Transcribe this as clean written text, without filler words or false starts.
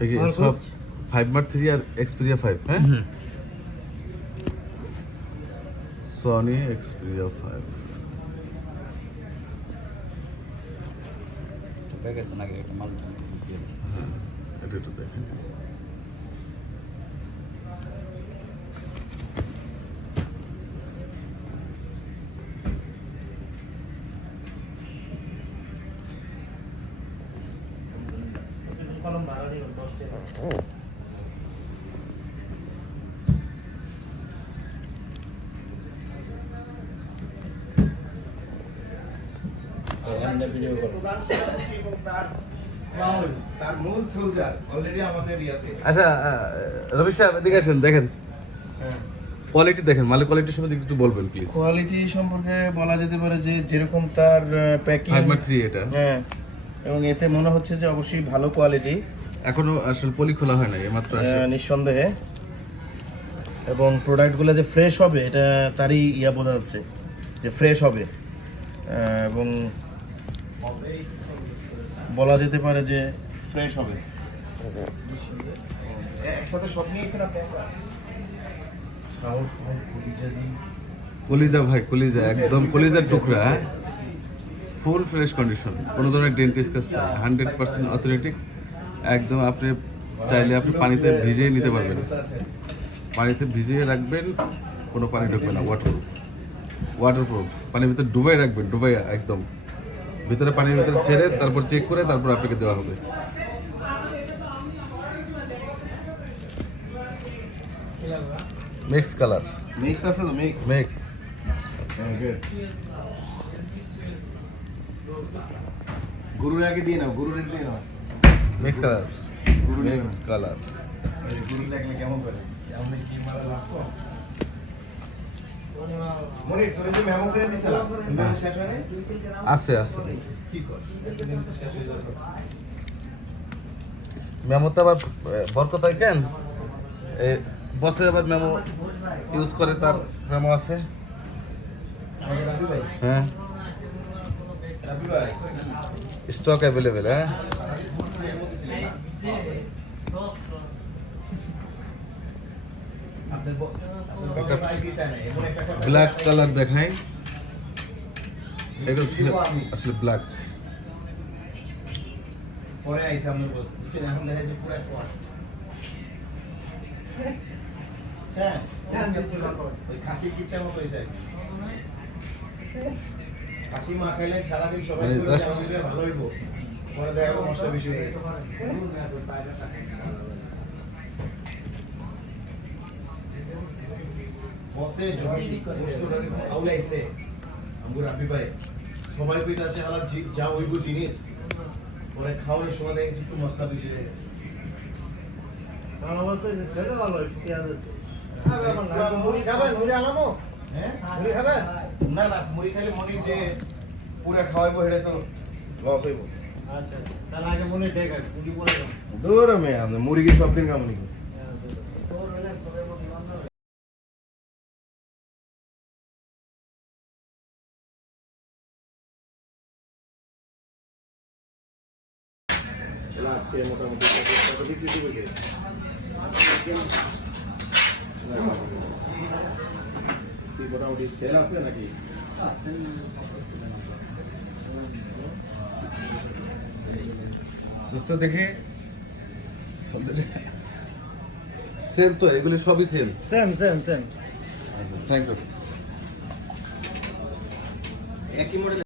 সব 5 Mark 3 আর Xperia 5 হ্যাঁ Sony Xperia 5 packet নাকি একটা মাল এটা একটু দেখেন কলম ভাড়া দিও 10 টাকা ভিডিও করো। তার মূল সোলজার অলরেডি আমাদের ইয়াতে আচ্ছা রবি সাহেব এদিকে আসেন দেখেন কোয়ালিটি দেখেন মালের কোয়ালিটি সম্বন্ধে একটু বলবেন প্লিজ কোয়ালিটি সম্পর্কে বলা যেতে পারে যে যেরকম তার প্যাকিং 5 Mark 3 এটা হ্যাঁ এবং এতে মনে হচ্ছে যে অবশ্যই ভালো কোয়ালিটি এখনো আসলে পলি খোলা হয় না মাত্র নিঃসন্দেহে এবং প্রোডাক্টগুলো যে ফ্রেশ হবে এটা তারই ইয়া বোঝা যাচ্ছে যে ফ্রেশ হবে এবং বলা যেতে পারে যে ফ্রেশ হবে একসাথে সব নিয়েছেন আপনি কলিজা ভাই কলিজা একদম কলিজার টুকরা ফুল ফ্রেশ কন্ডিশন কোনো ধরনের ডেন্টিস্ট কাজ নাই 100% অথেন্টিক একদম আপনি চাইলে আপনি পানিতে ভিজিয়ে নিতে পারবেন পানিতে ভিজিয়ে রাখবেন কোনো পানি ঢুকবে না ওয়াটারপ্রুফ পানির ভিতরে ডুবাই রাখবেন ডুবাই একদম ভিতরে পানির ভিতরে ছেড়ে তারপর চেক করে তারপর আপনাকে দেওয়া হবে মিক্স কালার মিক্স আছে তো মিক্স মিক্স গুরুর আগে দিয়ে নাও গুরুর দিয়ে নাও মিক্স কালার গুরুর মিক্স কালার গুরুর লাগলে কেমন করে আমি কি মারা লাগতো মনে তোরে যে মেমো করে দিছিলাম শেষ হয়নি আছে আছে কি কর শেষ হয়ে যাবে মেমো তো আবার বরকত হয় কেন বসে আবার মেমো ইউজ করে তার মেমো আছে আমাদের রাবি ভাই হ্যাঁ রাবি ভাই স্টক অ্যাভেলেবেল হ্যাঁ আপনাদের কথা ভাই কি চায় না এমন একটা ব্ল্যাক কালার দেখাই এটা হচ্ছে আসলে ব্ল্যাক পরে আইসা আমরা বুঝছেন এখন দেখা যায় পুরো একটা ওই খাসির কিচ্ছার মতো হয়েছে খাসি মা খাইলে সারাদিন সবাই মানে করে just- আমাদের ভালো হইব পরে দেখা যাবে মশলা বেশি হয়ে গেছে বসে যদি বস্তুটাকে আউলাইছে আমগো রাবি ভাই সবাই কইতা আছে আলা যা হইব জিনিস পরে খাওয়ানোর সময় দেখে একটু মশলা বেশি হয়ে গেছে মুড়ি খাবেন মুড়ি আনামো হ্যাঁ মুড়ি খাবেন না না মুড়ি খাইলে মনে যে পুরা খাওয়াইবো এটা তো লস হইব আচ্ছা তাহলে আগে মনে টেক আছে মুড়ি পরে দাও দূর মে আমরা মুড়ি কি সব দিন খামনি আজকে মোটামুটি কত বিক্রি করেছে কি মোটামুটি সেল আছে নাকি বুঝতে দেখি সেম তো এগুলি সবই same same same same thank you একই মডেল